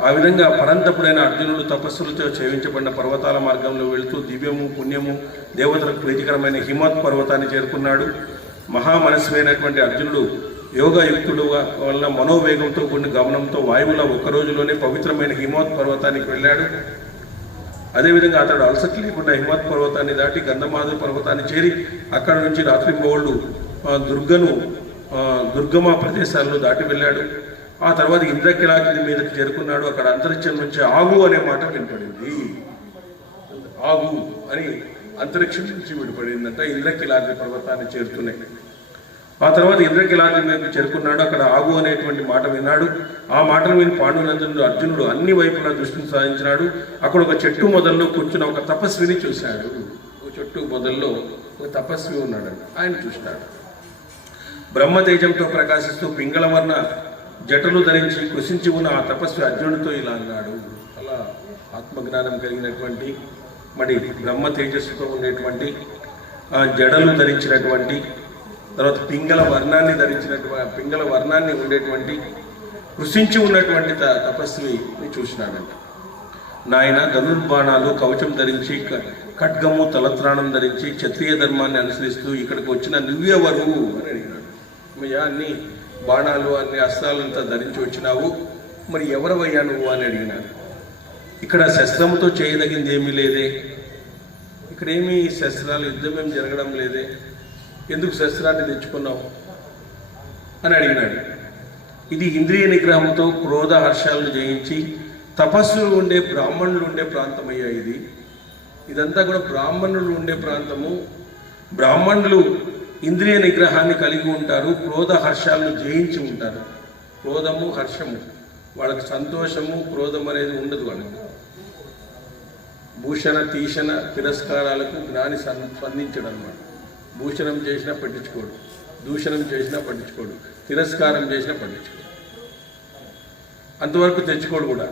ఆ విధంగా పరంతపుడైన అర్జునుడు తపస్సులతో చేయించబడిన పర్వతాల మార్గంలో వెళుతూ దివ్యము పుణ్యము దేవతలకు ప్రీతికరమైన హిమవత్ పర్వతాన్ని చేరుకున్నాడు. మహామనస్వైనటువంటి అర్జునుడు యోగయుక్తుడు వల్ల మనోవేగంతో కూడిన గమనంతో వాయువులో ఒక్క రోజులోనే పవిత్రమైన హిమవత్ పర్వతానికి వెళ్ళాడు. అదేవిధంగా అతడు అలసట లేకుండా హిమవత్ పర్వతాన్ని దాటి గంధమాధవ పర్వతాన్ని చేరి అక్కడ నుంచి రాత్రింబవళ్ళు దుర్గమ ప్రదేశాల్లో దాటి వెళ్ళాడు. ఆ తర్వాత ఇంద్రకిలాద్రి మీదకి చేరుకున్నాడు. అక్కడ అంతరిక్షం నుంచి ఆగు అనే మాట వినపడింది. ఆగు అని అంతరిక్షం నుంచి విడిపడిందంట. ఇంద్రకిలాద్రి పర్వతాన్ని చేరుతున్నాయి. ఆ తర్వాత ఇంద్రకిలాద్రి మీదకి చేరుకున్నాడు. అక్కడ ఆగు అనేటువంటి మాట విన్నాడు. ఆ మాటను విని పాండునందనుడు అర్జునుడు అన్ని వైపులా దృష్టిని సాధించినాడు. అక్కడ ఒక చెట్టు మొదల్లో కూర్చున్న ఒక తపస్విని చూశాడు. ఒక చెట్టు మొదల్లో ఒక తపస్వి ఉన్నాడు. ఆయన చూసినాడు. బ్రహ్మతేజంతో ప్రకాశిస్తూ పింగళవర్ణ జటలు ధరించి కృషించి ఉన్న ఆ తపస్వి అర్జునుడితో ఇలా అన్నాడు. అలా ఆత్మజ్ఞానం కలిగినటువంటి మరి బ్రహ్మ తేజస్సుతో ఉండేటువంటి జడలు ధరించినటువంటి తర్వాత పింగళ వర్ణాన్ని ఉండేటువంటి కృషించి ఉన్నటువంటి తపస్విని చూసినాడంట. నాయన ధనుర్బాణాలు కవచం ధరించి ఖడ్గము తలత్రాణం ధరించి క్షత్రియ ధర్మాన్ని అనుసరిస్తూ ఇక్కడికి వచ్చిన నువ్వెవరు అని అడిగినాడు. అమ్మయ్యా, అన్ని బాణాలు అన్ని అస్త్రాలంతా ధరించి వచ్చినావు, మరి ఎవరవయ్యా నువ్వు అని అడిగినాడు. ఇక్కడ శస్త్రంతో చేయదగింది ఏమీ లేదే, ఇక్కడేమీ శస్త్రాలు యుద్ధం ఏం జరగడం లేదే, ఎందుకు శస్త్రాన్ని తెచ్చుకున్నావు అని అడిగినాడు. ఇది ఇంద్రియ నిగ్రహంతో క్రోధ హర్షాలను జయించి తపస్సులు ఉండే బ్రాహ్మణులు ఉండే ప్రాంతం అయ్యా ఇదంతా కూడా బ్రాహ్మణులు ఉండే ప్రాంతము. బ్రాహ్మణులు ఇంద్రియ నిగ్రహాన్ని కలిగి ఉంటారు, క్రోధ హర్షాలను జయించి ఉంటారు. క్రోధము హర్షము వాళ్ళకి సంతోషము క్రోధం అనేది ఉండదు వాళ్ళకి. భూషణ తీషణ తిరస్కారాలకు జ్ఞాని స్పందించడం అన్నమాట. భూషణం చేసినా పట్టించుకోడు, దూషణం చేసినా పట్టించుకోడు, తిరస్కారం చేసినా పట్టించుకోడు, అంతవరకు తెచ్చుకోడు కూడా,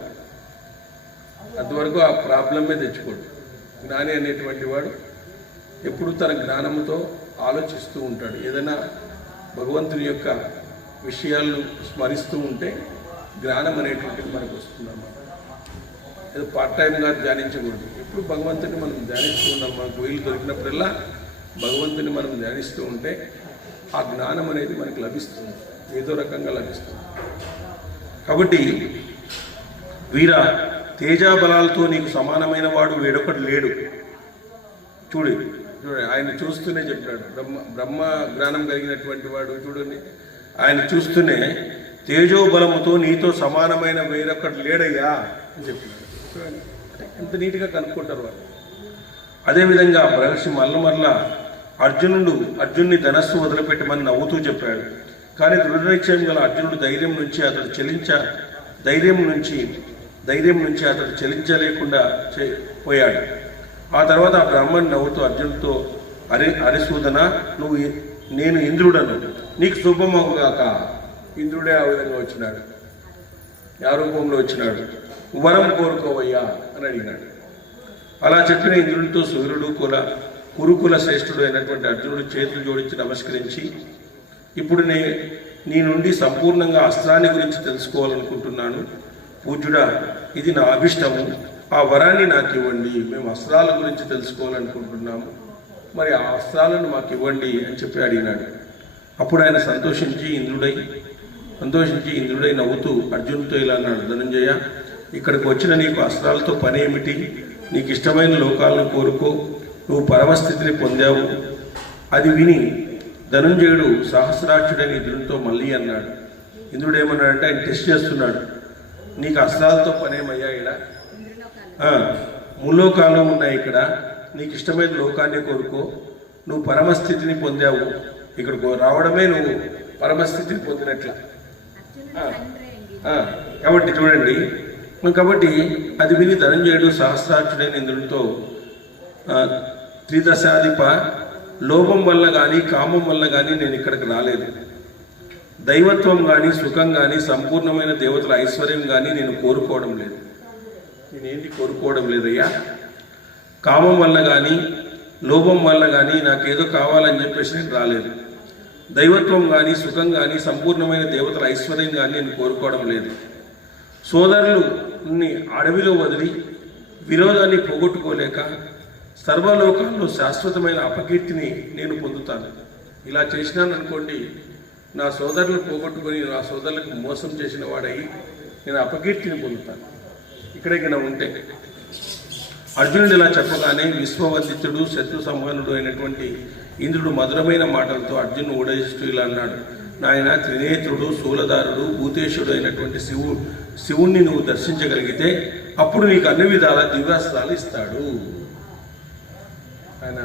అంతవరకు ఆ ప్రాబ్లమే తెచ్చుకోడు. జ్ఞాని అనేటువంటి వాడు ఎప్పుడు తన జ్ఞానంతో ఆలోచిస్తూ ఉంటాడు. ఏదైనా భగవంతుని యొక్క విషయాలను స్మరిస్తూ ఉంటే జ్ఞానం అనేటువంటిది మనకు వస్తుందన్నమాట. ఏదో పార్ట్ టైంగా ధ్యానించకూడదు. ఎప్పుడు భగవంతుని మనం ధ్యానిస్తూ ఉన్నాం. మనకు వీలు దొరికినప్పుడల్లా భగవంతుని మనం ధ్యానిస్తూ ఉంటే ఆ జ్ఞానం అనేది మనకు లభిస్తుంది, ఏదో రకంగా లభిస్తుంది. కాబట్టి వీర తేజాబలాలతో నీకు సమానమైన వాడు వేడొకటి లేడు. చూడండి, ఆయన చూస్తూనే చెప్పాడు. బ్రహ్మ జ్ఞానం కలిగినటువంటి వాడు చూడండి, ఆయన చూస్తూనే తేజోబలముతో నీతో సమానమైన వేరొకటి లేడయ్యా అని చెప్పినాడు. ఎంత నీట్గా కనుక్కుంటారు వాళ్ళు. అదేవిధంగా మహర్షి మల్ల అర్జున్ని ధనస్సు వదిలిపెట్టమని నవ్వుతూ చెప్పాడు. కానీ దృఢనిశ్చయం గల అర్జునుడు ధైర్యం నుంచి అతడు చలించలేకుండా పోయాడు. ఆ తర్వాత ఆ బ్రాహ్మణ్ నవ్వుతూ అర్జునుడితో హరిసూదన, నేను ఇంద్రుడను, నీకు శుభమవుగాక. ఇంద్రుడే ఆ విధంగా వచ్చినాడు. ఆ రూపంలో వచ్చినాడు. వరం కోరుకోవయ్యా అని అడిగినాడు. అలా చెప్పిన ఇంద్రుడితో సూర్యుడు కురుకుల శ్రేష్ఠుడు అయినటువంటి అర్జునుడు చేతులు జోడించి నమస్కరించి, ఇప్పుడు నీ నుండి సంపూర్ణంగా అస్త్రాన్ని గురించి తెలుసుకోవాలనుకుంటున్నాను. పూజ్యుడా, ఇది నా అభిష్టము. ఆ వరాన్ని నాకు ఇవ్వండి. మేము అస్త్రాల గురించి తెలుసుకోవాలనుకుంటున్నాము, మరి ఆ అస్త్రాలను మాకు ఇవ్వండి అని చెప్పి అడిగినాడు. అప్పుడు ఆయన సంతోషించి ఇంద్రుడై నవ్వుతూ అర్జునుడితో ఇలా అన్నాడు. ధనంజయ, ఇక్కడికి వచ్చిన నీకు అస్త్రాలతో పని ఏమిటి? నీకు ఇష్టమైన లోకాలను కోరుకో, నువ్వు పరమస్థితిని పొందావు. అది విని ధనుంజయుడు సహస్రాక్షుడైన ఇంద్రునితో మళ్ళీ అన్నాడు. ఇంద్రుడు ఏమన్నాడంటే, ఆయన టెస్ట్ చేస్తున్నాడు. నీకు అస్త్రాలతో పనేమయ్యా? ఇక్కడ ముల్లోకాలు ఉన్నాయి, ఇక్కడ నీకు ఇష్టమైన లోకాన్ని కోరుకో, నువ్వు పరమస్థితిని పొందావు. ఇక్కడికి రావడమే నువ్వు పరమస్థితిని పొందినట్ల. కాబట్టి చూడండి, కాబట్టి అది విని ధనంజయుడు సహస్రాక్షుడైన ఇంద్రునితో, త్రిదశాధిప, లోభం వల్ల కానీ కామం వల్ల కానీ నేను ఇక్కడికి రాలేదు. దైవత్వం కానీ సుఖం కానీ సంపూర్ణమైన దేవతల ఐశ్వర్యం కానీ నేను కోరుకోవడం లేదు. నేనేంటి కోరుకోవడం లేదయ్యా. కామం వల్ల కానీ లోభం వల్ల కానీ నాకేదో కావాలని చెప్పేసి నేను రాలేదు. దైవత్వం కానీ సుఖం కానీ సంపూర్ణమైన దేవతల ఐశ్వర్యం కానీ నేను కోరుకోవడం లేదు. సోదరులని అడవిలో వదిలి విరోధాన్ని పోగొట్టుకోలేక సర్వలోకాల్లో శాశ్వతమైన అపకీర్తిని నేను పొందుతాను. ఇలా చేసినాను అనుకోండి, నా సోదరులను పోగొట్టుకొని నా సోదరులకు మోసం చేసిన వాడై నేను అపకీర్తిని పొందుతాను ఇక్కడికి ఉంటే. అర్జునుడు ఇలా చెప్పగానే విశ్వవందితుడు శత్రు సంహనుడు అయినటువంటి ఇంద్రుడు మధురమైన మాటలతో అర్జునుడు ఊడేస్తూ ఇలా అన్నాడు. నాయన, త్రినేత్రుడు, శూలధారుడు, భూతేశుడు అయినటువంటి శివుణ్ణి నువ్వు దర్శించగలిగితే అప్పుడు నీకు అన్ని విధాల దివ్యాస్త్రాలు ఇస్తాడు. ఆయన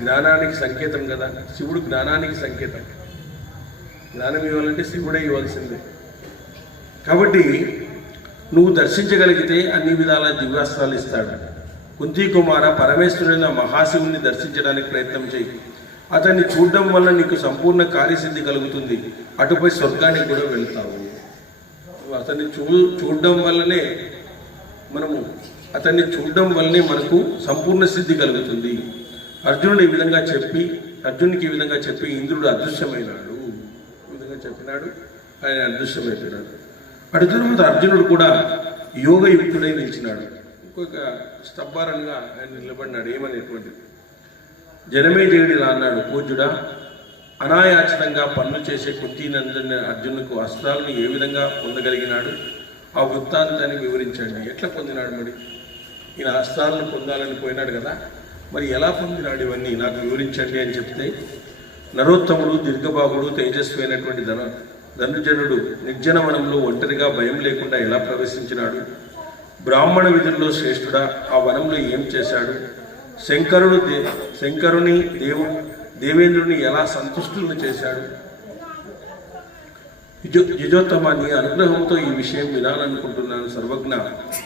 జ్ఞానానికి సంకేతం కదా. శివుడు జ్ఞానానికి సంకేతం. జ్ఞానం ఇవ్వాలంటే శివుడే ఇవ్వాల్సిందే. కాబట్టి నువ్వు దర్శించగలిగితే అన్ని విధాల దివ్యాస్త్రాలు ఇస్తాడు. కుంతీ కుమార, పరమేశ్వరుడైన మహాశివుణ్ణి దర్శించడానికి ప్రయత్నం చేయి. అతన్ని చూడడం వల్ల నీకు సంపూర్ణ కార్యసిద్ధి కలుగుతుంది. అటుపై స్వర్గానికి కూడా వెళ్తావు. అతన్ని చూడడం వల్లనే మనకు సంపూర్ణ సిద్ధి కలుగుతుంది. అర్జునుడికి ఈ విధంగా చెప్పి ఇంద్రుడు అదృశ్యమైనాడు. ఈ విధంగా చెప్పినాడు, ఆయన అదృశ్యమైపోయినాడు. అటు తర్వాత అర్జునుడు కూడా యోగయుక్తుడై నిలిచినాడు. ఇంకొక స్తబ్బారంగా ఆయన నిలబడినాడు. ఏమనేటువంటి జనమేజయుడు ఇలా అన్నాడు. పూజ్యుడా, అనాయాచితంగా పనులు చేసే కుంతీనందన అర్జునుకు అస్త్రాలను ఏ విధంగా పొందగలిగినాడు? ఆ వృత్తాంతాన్ని వివరించండి. ఎట్లా పొందినాడు? మరి ఈయన అస్త్రాలను పొందాలని పోయినాడు కదా, మరి ఎలా పొందినాడు? ఇవన్నీ నాకు వివరించండి అని చెప్తే, నరోత్తముడు, దీర్ఘబాహుడు, తేజస్వి అయినటువంటి ధనుజనుడు నిర్జనవనంలో ఒంటరిగా భయం లేకుండా ఎలా ప్రవేశించినాడు? బ్రాహ్మణ విధుల్లో శ్రేష్ఠుడా, ఆ వనంలో ఏం చేశాడు? శంకరుని దేవేంద్రుని ఎలా సంతుష్టులను చేశాడు? యుజోత్తమ, నీ అనుగ్రహంతో ఈ విషయం వినాలనుకుంటున్నాను. సర్వజ్ఞ,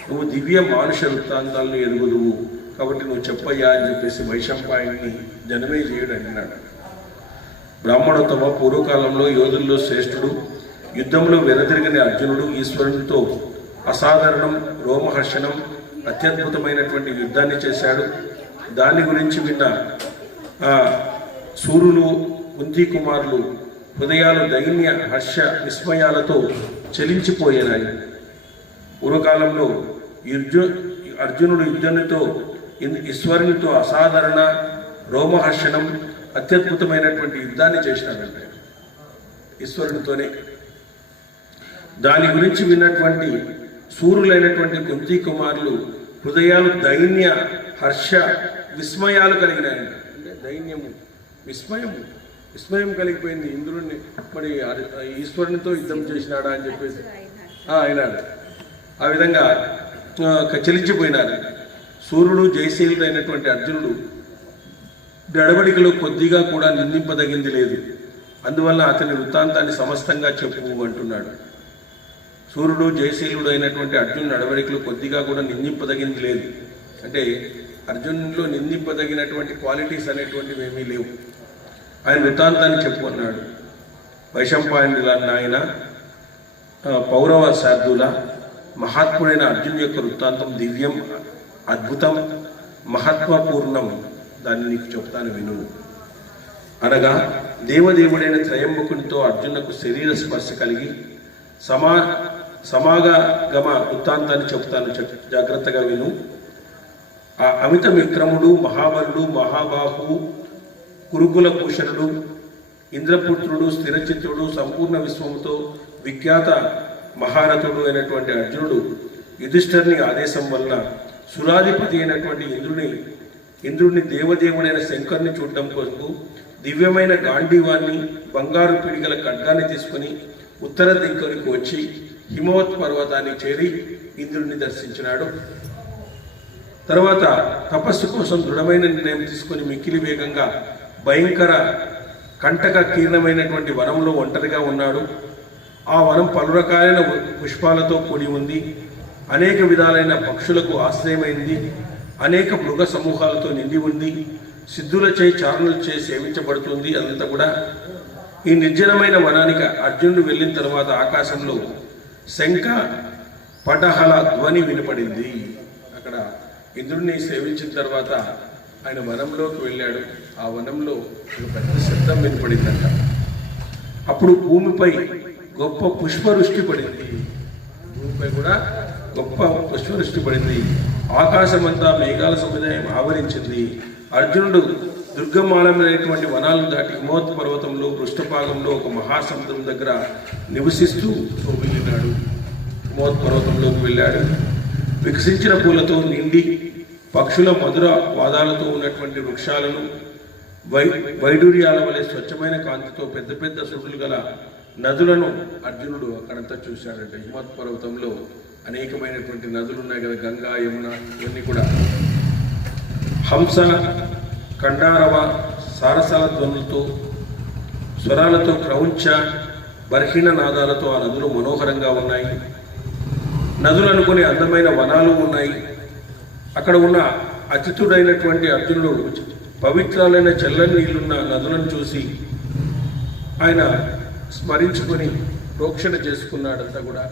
నువ్వు దివ్య మానుష వృత్తాంతాలను ఎరుగుదువు. కాబట్టి నువ్వు చెప్పయ్యా అని చెప్పేసి వైశంపాయన్ని జనమేజయుడు అడిగినాడు. బ్రాహ్మణోత్తమ పూర్వకాలంలో యోధుల్లో శ్రేష్ఠుడు, యుద్ధంలో వెనుదిరిగిన అర్జునుడు ఈశ్వరునితో అసాధారణం, రోమహర్షణం, అత్యద్భుతమైనటువంటి యుద్ధాన్ని చేశాడు. దాని గురించి విన్న సూర్యులు, కుంతి కుమారులు హృదయాలు దైన్య హర్ష విస్మయాలతో చలించిపోయినాయి. పూర్వకాలంలో అర్జునుడు యుద్ధంతో ఈశ్వరునితో అసాధారణ, రోమహర్షణం, అత్యద్భుతమైనటువంటి యుద్ధాన్ని చేసినాడంటే ఈశ్వరునితోనే. దాని గురించి విన్నటువంటి సూర్యులైనటువంటి కుంతి కుమారులు హృదయాలు దైన్య హర్ష విస్మయాలు కలిగినాయంట. అంటే దైన్యము, విస్మయం కలిగిపోయింది. ఇంద్రుడిని మరి ఈశ్వరునితో యుద్ధం చేసినాడా అని చెప్పేసి అయినాడు. ఆ విధంగా చలించిపోయినారు. సూర్యుడు జయశీలుడైనటువంటి అర్జునుడు నడవడికలో కొద్దిగా కూడా నిందింపదగింది లేదు. అందువల్ల అతని వృత్తాంతాన్ని సమస్తంగా చెప్పు అంటున్నాడు. సూర్యుడు జయశీలుడు అయినటువంటి అర్జునుడు నడవడికలో కొద్దిగా కూడా నిందింపదగింది లేదు. అంటే అర్జునుడిలో నిందింపదగినటువంటి క్వాలిటీస్ అనేటువంటివి ఏమీ లేవు. ఆయన వృత్తాంతాన్ని చెప్పు అన్నాడు. వైశంపాయనుల నాయన, పౌరవ శార్దుల, మహాత్ముడైన అర్జును యొక్క వృత్తాంతం దివ్యం, అద్భుతం, మహత్వపూర్ణం. దాన్ని నీకు చెప్తాను విను. అనగా దేవదేవుడైన త్రయంబకునితో అర్జునుకు శరీర స్పర్శ కలిగి సమాగమ వృత్తాంతాన్ని చెప్తాను, జాగ్రత్తగా విను. ఆ అమిత విక్రముడు, మహాబలుడు, మహాబాహు, కురుకుల భూషణుడు, ఇంద్రపుత్రుడు, స్థిరచిత్రుడు, సంపూర్ణ విశ్వముతో విఖ్యాత మహారథుడు అయినటువంటి అర్జునుడు యుధిష్ఠిరుని ఆదేశం వలన సురాధిపతి అయినటువంటి ఇంద్రుడిని దేవదేవుడైన శంకరుని చూడడం కొరకు దివ్యమైన గాంధీవాన్ని, బంగారు పిడిగల ఖడ్గాన్ని తీసుకుని ఉత్తర దిక్కునికి వచ్చి హిమవత్ పర్వతాన్ని చేరి ఇంద్రుడిని దర్శించినాడు. తర్వాత తపస్సు కోసం దృఢమైన నిర్ణయం తీసుకుని మిక్కిలి వేగంగా భయంకర కంటక కీర్ణమైనటువంటి వనంలో ఒంటరిగా ఉన్నాడు. ఆ వనం పలు రకాలైన పుష్పాలతో కూడి ఉంది. అనేక విధాలైన పక్షులకు ఆశ్రయమైంది. అనేక మృగ సమూహాలతో నిండి ఉంది. సిద్ధులచే, చారణులచే సేవించబడుతుంది. అదంతా కూడా ఈ నిర్జనమైన వనానికి అర్జునుడు వెళ్ళిన తర్వాత ఆకాశంలో శంఖ పటహల ధ్వని వినపడింది. అక్కడ ఇంద్రుడిని సేవించిన తర్వాత ఆయన వనంలోకి వెళ్ళాడు. ఆ వనంలో ఒక పెద్ద శబ్దం వినపడిందంట. అప్పుడు భూమిపై గొప్ప పుష్పవృష్టి పడింది. భూమిపై కూడా గొప్ప పుష్పవృష్టి పడింది. ఆకాశమంతా మేఘాల సముదాయం ఆవరించింది. అర్జునుడు దుర్గమానమైనటువంటి వనాలను దాటి హిమవత్ పర్వతంలో పృష్ఠభాగంలో ఒక మహాసముద్రం దగ్గర నివసిస్తూ వెళ్ళినాడు. హిమవత్ పర్వతంలోకి వెళ్ళాడు. వికసించిన పూలతో నిండి పక్షుల మధుర వాదాలతో ఉన్నటువంటి వృక్షాలను, వైడూర్యాల వలె స్వచ్ఛమైన కాంతితో పెద్ద పెద్ద సుడులు గల నదులను అర్జునుడు అక్కడంతా చూశాడంట. హిమవత్ పర్వతంలో అనేకమైనటువంటి నదులు ఉన్నాయి కదా, గంగా, యమున, ఇవన్నీ కూడా. హంస, కండారవ, సారసాల ధ్వనులతో, స్వరాలతో, క్రౌంచ, బర్హిణ నాదాలతో ఆ నదులు మనోహరంగా ఉన్నాయి. నదులు అనుకునే అందమైన వనాలు ఉన్నాయి. అక్కడ ఉన్న అతిథుడైనటువంటి అర్జునుడు పవిత్రాలైన చల్లని నీళ్లున్న నదులను చూసి ఆయన స్మరించుకొని ప్రోక్షణ చేసుకున్నాడంతా కూడా.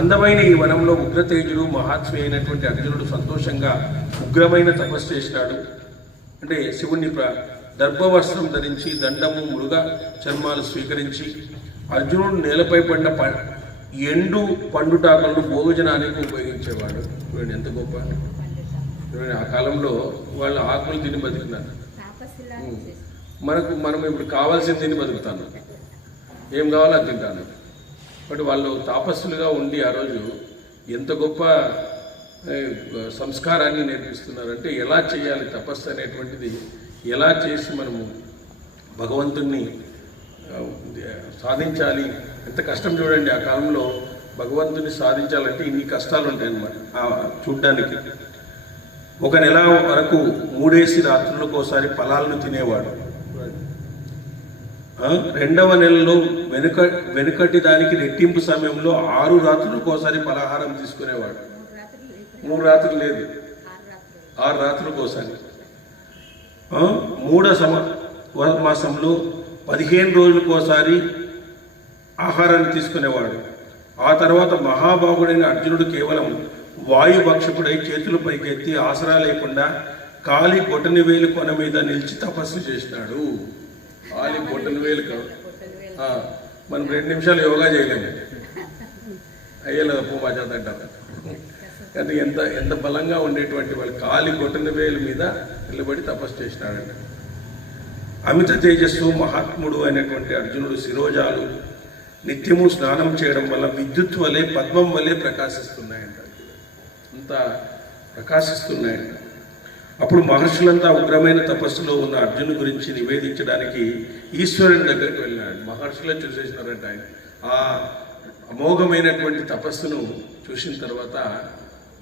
అందమైన ఈ వనంలో ఉగ్రతేజుడు, మహాత్మి అయినటువంటి అర్జునుడు సంతోషంగా ఉగ్రమైన తపస్సు చేసినాడు. అంటే శివుణ్ణి దర్భవస్త్రం ధరించి, దండము, మృగ చర్మాలు స్వీకరించి అర్జునుడు నేలపై పడిన ఎండు పండుటాకులను భోజనానికి ఉపయోగించేవాడు. చూడండి ఎంత గొప్ప. చూడండి ఆ కాలంలో వాళ్ళు ఆకులు తిని బతుకున్నారు. మనం ఇప్పుడు కావాల్సింది తిని బతుకుతాను, ఏం కావాలో అది తింటాను. బట్ వాళ్ళు తాపస్సులుగా ఉండి ఆ రోజు ఎంత గొప్ప సంస్కారాన్ని నేర్పిస్తున్నారంటే ఎలా చేయాలి తపస్సు అనేటువంటిది, ఎలా చేసి మనము భగవంతుణ్ణి సాధించాలి. ఎంత కష్టం చూడండి ఆ కాలంలో భగవంతుని సాధించాలంటే ఇన్ని కష్టాలు ఉంటాయి అన్నమాట. చూడ్డానికి 1 నెల వరకు 3 రాత్రులకు ఒకసారి ఫలాలను తినేవాడు. 2వ నెలలో వెనుకటి దానికి రెట్టింపు సమయంలో 6 రాత్రులకు ఒకసారి ఫలాహారం తీసుకునేవాడు. 3 రాత్రులు లేదు, 6 రాత్రులకోసారి. మూఢ మాసంలో 15 రోజులకోసారి ఆహారాన్ని తీసుకునేవాడు. ఆ తర్వాత మహాబాహుడైన అర్జునుడు కేవలం వాయుభక్షకుడై చేతులు పైకెత్తి ఆసరా లేకుండా కాలి బొటనవేలు కొన మీద నిలిచి తపస్సు చేసినాడు. కాలి బొటనవేలు కాదు, మనం 2 నిమిషాలు యోగా చేయలేము, అయ్యేలా తప్పు మా చేత అంటారు. కానీ ఎంత బలంగా ఉండేటువంటి వాళ్ళు కాలి బొటనవేలు మీద నిలబడి తపస్సు చేసినాడంట. అమిత తేజస్సు మహాత్ముడు అయినటువంటి అర్జునుడు శిరోజాలు నిత్యము స్నానం చేయడం వల్ల విద్యుత్ వలె పద్మం వలె ప్రకాశిస్తున్నాయంట, అంత ప్రకాశిస్తున్నాయంట. అప్పుడు మహర్షులంతా ఉగ్రమైన తపస్సులో ఉన్న అర్జును గురించి నివేదించడానికి ఈశ్వరుని దగ్గరికి వెళ్ళినాడు. మహర్షులే చూసేసినారంట ఆయన. ఆ అమోఘమైనటువంటి తపస్సును చూసిన తర్వాత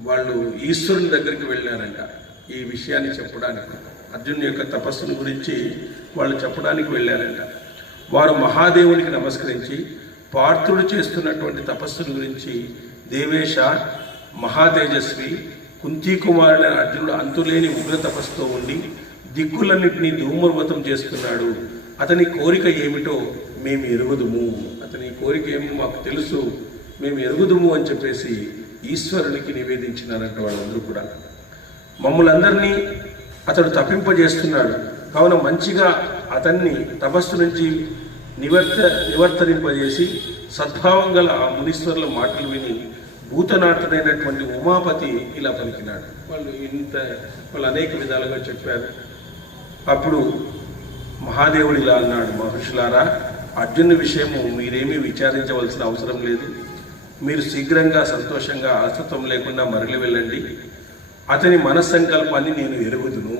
వాళ్ళు ఈశ్వరుని దగ్గరికి వెళ్ళారంట ఈ విషయాన్ని చెప్పడానికి. అర్జునుని యొక్క తపస్సును గురించి వాళ్ళు చెప్పడానికి వెళ్ళారంట. వారు మహాదేవునికి నమస్కరించి పార్థుడు చేస్తున్నటువంటి తపస్సును గురించి, దేవేశ మహాతేజస్వి కుంతీకుమారుడైన అర్జునుడు అంతులేని ఉగ్ర తపస్సుతో ఉండి దిక్కులన్నింటినీ ధూమ్రవతం చేస్తున్నాడు, అతని కోరిక ఏమిటో మేము ఎరుగుదుము, అతని కోరిక ఏమో మాకు తెలుసు, మేము ఎరుగుదుము అని చెప్పేసి ఈశ్వరునికి నివేదించినారంట వాళ్ళందరూ కూడా. మమ్మల్ందరినీ అతడు తప్పింపజేస్తున్నాడు కావున మంచిగా అతన్ని తపస్సు నుంచి నివర్తరింపజేసి సద్భావం గల ఆ మునీశ్వరుల మాటలు విని భూతనాథుడైనటువంటి ఉమాపతి ఇలా పలికినాడు. వాళ్ళు అనేక విధాలుగా చెప్పారు. అప్పుడు మహాదేవుడు ఇలా అన్నాడు, మహర్షులారా, అర్జునుని విషయము మీరేమీ విచారించవలసిన అవసరం లేదు. మీరు శీఘ్రంగా సంతోషంగా అలసత్వం లేకుండా మరలి వెళ్ళండి. అతని మనస్సంకల్పాన్ని నేను ఎరుగుదును.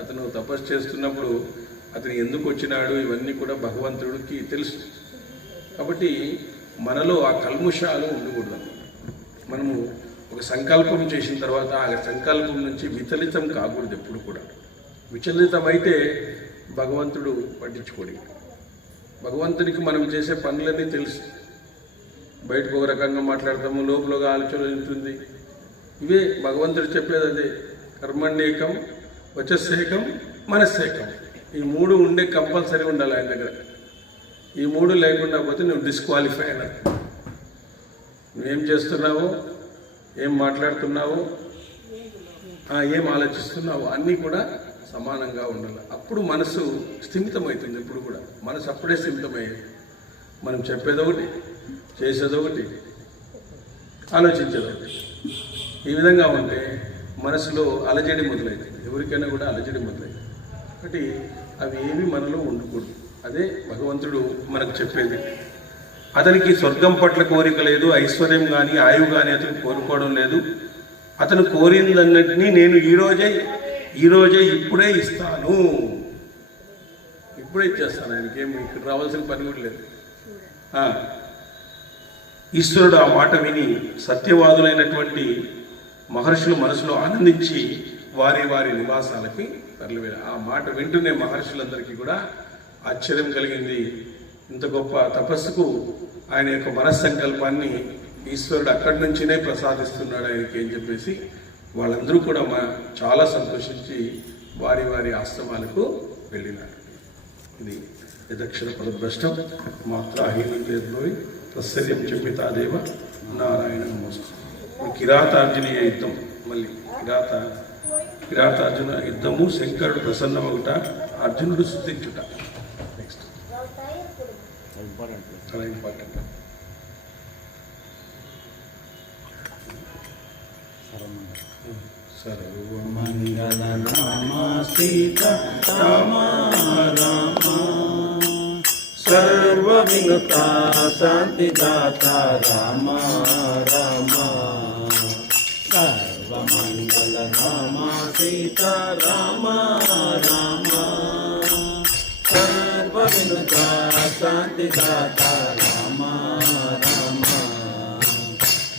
అతను తపస్సు చేస్తున్నప్పుడు అతను ఎందుకు వచ్చినాడు ఇవన్నీ కూడా భగవంతుడికి తెలుసు. కాబట్టి మనలో ఆ కల్ముషాలు ఉండకూడదు. మనము ఒక సంకల్పం చేసిన తర్వాత ఆ సంకల్పం నుంచి విచలితం కాకూడదు. ఎప్పుడు కూడా విచలితమైతే భగవంతుడు పట్టించుకోడు. భగవంతుడికి మనం చేసే పనులన్నీ తెలుసు. బయటకు ఒక రకంగా మాట్లాడతాము, లోపల ఆలోచన ఉంటుంది. ఇవే భగవంతుడు చెప్పేది అదే. కర్మణ్యేకం వచస్సేకం మనస్సేకం. ఈ 3 ఉండే కంపల్సరీ ఉండాలి ఆయన దగ్గర. ఈ 3 లేకుండా పోతే నువ్వు డిస్క్వాలిఫై అయినా. నువ్వేం చేస్తున్నావో, ఏం మాట్లాడుతున్నావో, ఏం ఆలోచిస్తున్నావో అన్నీ కూడా సమానంగా ఉండాలి. అప్పుడు మనసు స్థిమితమవుతుంది. ఎప్పుడు కూడా మనసు అప్పుడే స్థిమితమయ్యేది. మనం చెప్పేదొకటి, చేసేదొకటి, ఆలోచించేదొకటి. ఈ విధంగా ఉంటే మనసులో అలజడి మొదలవుతుంది. ఎవరికైనా కూడా అలజడి మొదలవుతుంది. కాబట్టి అవి ఏవి మనలో ఉండకూడదు. అదే భగవంతుడు మనకు చెప్పేది. అతనికి స్వర్గం పట్ల కోరిక లేదు, ఐశ్వర్యం కానీ ఆయువు కానీ అతను కోరుకోవడం లేదు. అతను కోరిందన్నింటినీ నేను ఈరోజే ఇప్పుడే ఇస్తాను, ఇప్పుడే ఇచ్చేస్తాను. ఆయనకేం ఇక్కడ రావాల్సిన పని కూడా లేదు. ఈశ్వరుడు ఆ మాట విని సత్యవాదులైనటువంటి మహర్షులు మనసులో ఆనందించి వారి వారి నివాసాలకి తరలివేరు. ఆ మాట వింటూనే మహర్షులందరికీ కూడా ఆశ్చర్యం కలిగింది. ఇంత గొప్ప తపస్సుకు ఆయన యొక్క మనస్సంకల్పాన్ని ఈశ్వరుడు అక్కడి నుంచినే ప్రసాదిస్తున్నాడు ఆయనకి అని చెప్పేసి వాళ్ళందరూ కూడా చాలా సంతోషించి వారి వారి ఆశ్రమాలకు వెళ్ళినారు. ఇది యదక్షర పదభ్రష్టం మాత్రాహీనోయి తస్సర్యం చెప్పితాదేవ నారాయణ నమోస్తు. కిరాతార్జునీయ యుద్ధం. మళ్ళీ కిరాతార్జున యుద్ధము, శంకరుడు ప్రసన్నమగుట, అర్జునుడు స్తుతించుట. నెక్స్ట్ చాలా ఇంపార్టెంట్. సర్వమంగళ నామ సీత రామ రామ, సర్వవినుత శాంతిదాత రామ రామ. సర్వమంగళ నామ సీత రామ రామ, సర్వవినుత శాంతిదాత రామ రామ.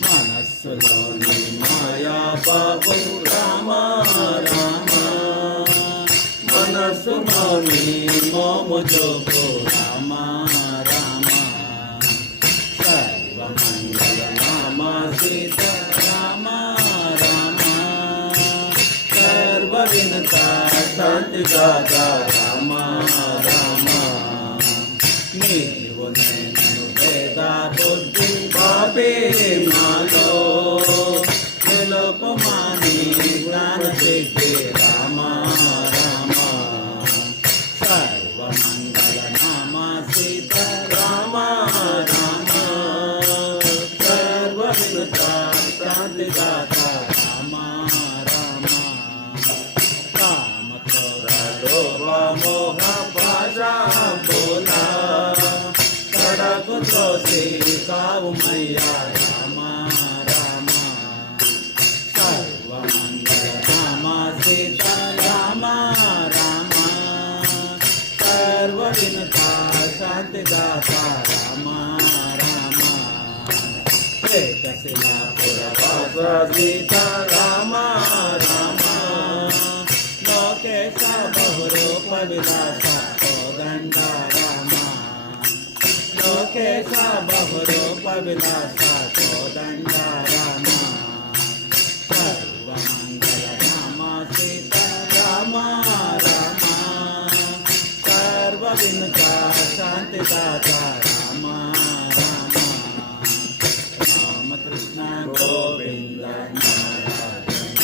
మనస్సులోని మాయా బాబు రామ రామ, మనస్సులోని మోము జోపు రామ రామ. సర్వమంగళ నామ సీత రామ రామ, శాంతి దాత రామ రామ నీవు నేను వేద బుద్ధి పాపే నాలో తెలుపమాని జ్ఞాన సిద్ధి రామ రామ సర్వమంగళ నామ సీత రామ రామ సర్వ వినుత శాంతి దాత రామ రామ కామ క్రోధ లోభ మోహ పాశా బోలా కడకు త్రోసి కావుమయ్యా రామ రామ సర్వమంగళ నామ సీత రామ రామ సర్వ వినుత శాంతి దాత రామ రామ ఏకశిలాపురవాస సీత రామ రామ లోకేశ బహురూప విలాస కోదండ రామ లోకేశ బహురూప విలాస కోదండ రామ సర్వమంగళ రామ సీత రామ రామ సర్వ వినుత శాంతి దాత రామ రామ రామకృష్ణ గోవింద నారాయణ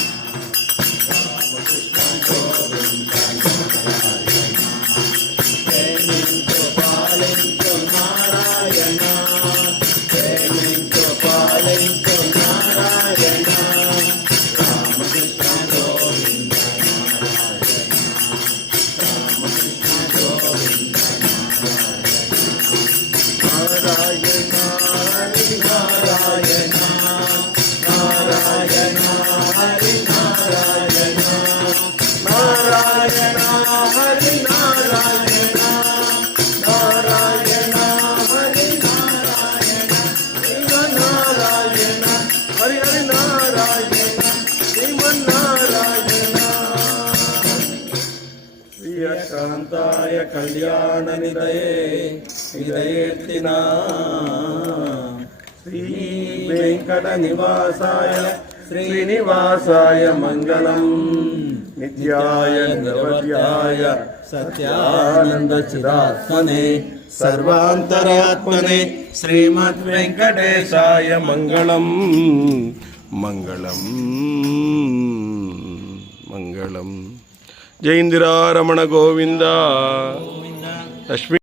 రామకృష్ణ గోవింద నారాయణ ప్రేమించు పాలించు నారాయణ ప్రేమించు పాలించు నారాయణ రామకృష్ణ గోవింద నారాయణ రామకృష్ణ గోవింద నారాయణ హరి నారాయణ నారాయణ హరి నారాయణ నారాయణ హరి నారాయణ నారాయణ హరి నారాయణ నారాయణ హరి హరి నారాయణ శ్రీమన్నారాయణ శ్రీయకాంతాయ కళ్యాణ నిదయే విదయేర్తిన శ్రీ వెంకట నివాసాయ శ్రీనివాసాయ మంగళం నిత్యాయ నిరవధ్యాయ సత్యానంద చిదాత్మనే సర్వాంతరాత్మనే శ్రీమద్ వెంకటేశాయ మంగళం మంగళం మంగళం. జై ఇందిరా రమణ గోవింద. లక్ష్మీ